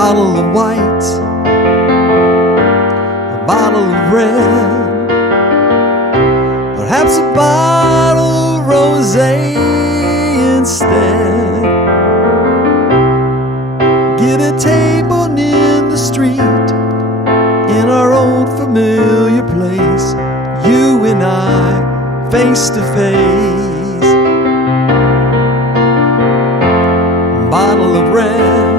bottle of white, a bottle of red, perhaps a bottle of rosé instead. Get a table in the street, in our old familiar place, you and I, face to face. Bottle of red,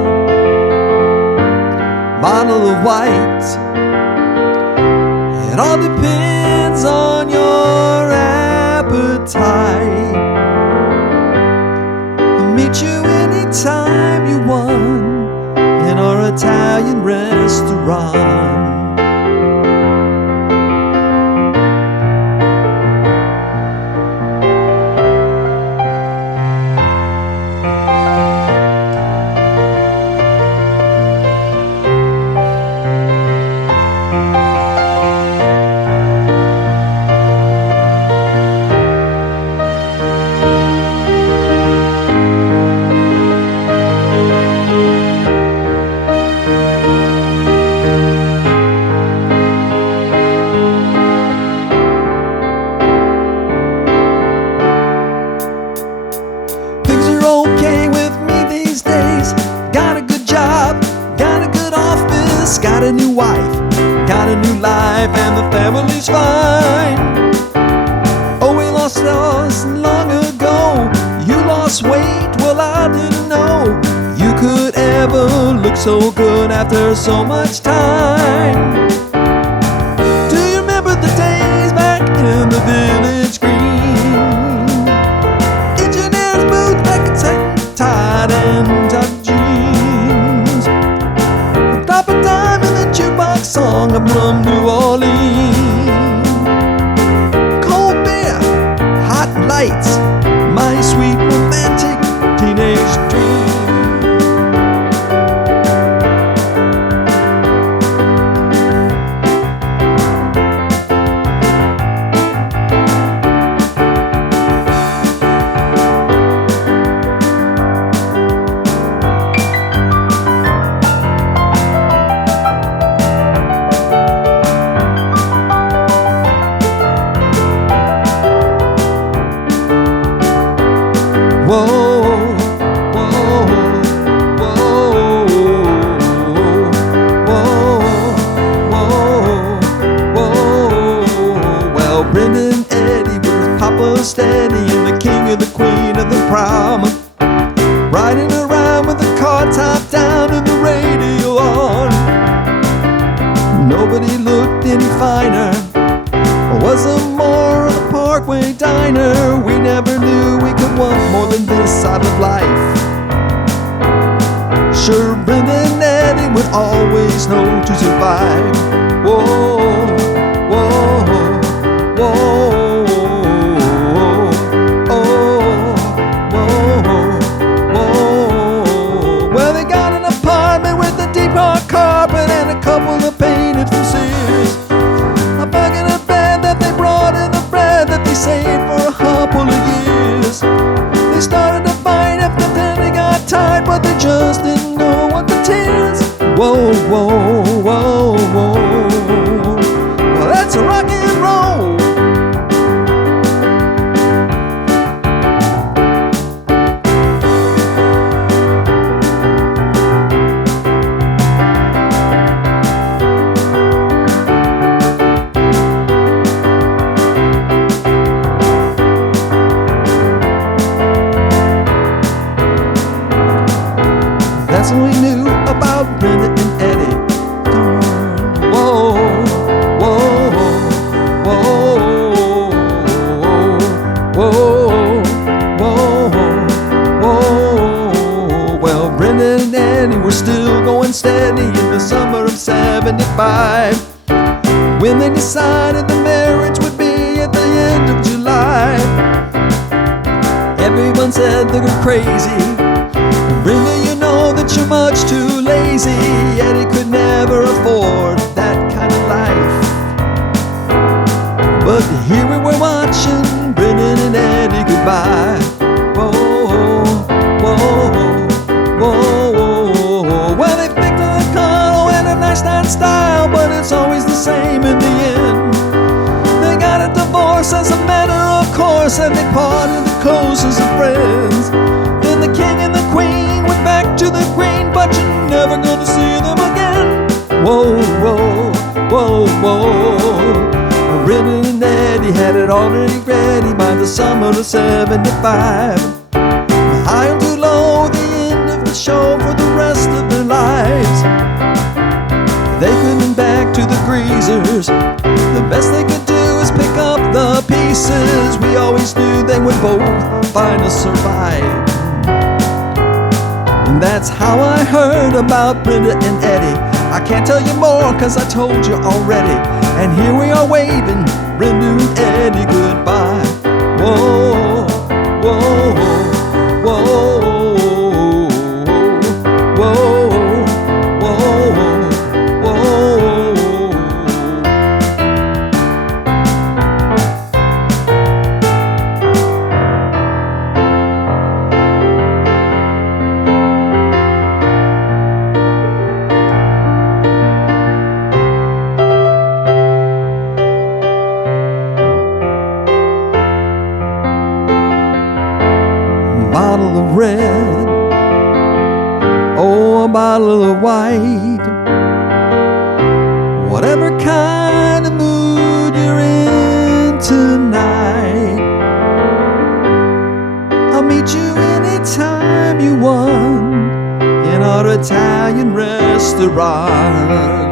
bottle of white, it all depends on your appetite. I'll meet you anytime you want in our Italian restaurant. Got a new wife, got a new life, and the family's fine. Oh, we lost us long ago. You lost weight, well I didn't know you could ever look so good after so much time. Do you remember the days back in the village green? Engineer's boots, black and satin, tied and tucked jeans. Drop a dime in the jukebox song of from New Orleans. Cold beer, hot lights, my sweet romantic teenage dream. Whoa, whoa, whoa, whoa, whoa, whoa. Well, Brendan and Eddie were Papa Steady and the king and the queen of the prom, riding around with the car top down and the radio on. Nobody looked any finer, or was there more of the Parkway diner? We never knew we could want more than this out of life. Sure, Brendan and Eddie would always know to survive. Whoa, whoa, whoa, oh, whoa, whoa. Well, they got an apartment with a deep hard carpet and a couple of painted from Sears. A bag and a bed that they brought in the bread that they saved for a couple of years. They started to fight if the penny got tight, but they just didn't know what the tears. Whoa, whoa, whoa, whoa. Well, that's a rock and roll. That's when we knew about Brendan and Eddie. Whoa, whoa, whoa, whoa, whoa, whoa. Well, Brendan and Eddie were still going steady in the summer of '75, when they decided the marriage would be at the end of July. Everyone said they were crazy. Brendan, you know that you're much too lazy. Eddie could never afford that kind of life. But here we were watching Brendan and Eddie goodbye. Whoa, whoa, whoa, whoa. Well, they picked hairstyle style, but it's always the same in the end. They got a divorce as a matter of course, and they parted the closest of friends. Then the king and the queen went back to the green, but you're never gonna see them again. Whoa, whoa, whoa, whoa. Brendan and Eddie had it already ready by the summer of '75. High and too low, the end of the show for the rest of their lives. They couldn't back to the greasers. The best they could do is pick up the pieces. We always knew they would both finally survive. And that's how I heard about Brenda and Eddie. I can't tell you more cause I told you already. And here we are waving Brenda and Eddie goodbye. Whoa, whoa, whoa, whoa, whoa, whoa. Bottle of red, oh, a bottle of white. Whatever kind of mood you're in tonight, I'll meet you anytime you want in our Italian restaurant.